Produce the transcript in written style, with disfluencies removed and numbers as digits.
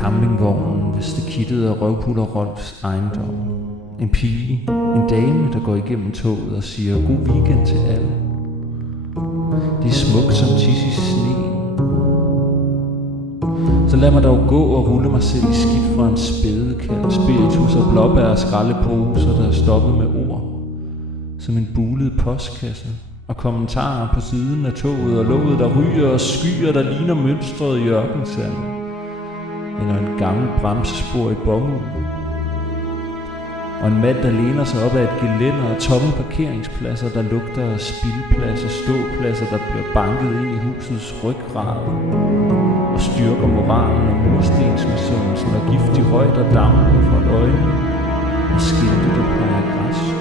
Campingvognen ved stakittet af Røvpuller Rolfs ejendom. En pige, en dame, der går igennem toget og siger god weekend til alle. Det er smukt som tis i sneen. Så lad mig dog gå og rulle mig selv i skidt fra en spædekald, spiritus og blåbær og skraldeposer, der er stoppet med ord. Som en bulet postkasse og kommentarer på siden af toget og låget, der ryger og skyer, der ligner mønstret i ørkensanden. Eller en gammel bremsespor i bomuld. Og en mand, der læner sig op af et gelænder og tomme parkeringspladser, der lugter af spildpladser, ståpladser, der bliver banket ind i husets ryggrad og styrker moralen og murstensmisundelsen og giftig røg, der damper fra øjnene og skilte, der plejer græs.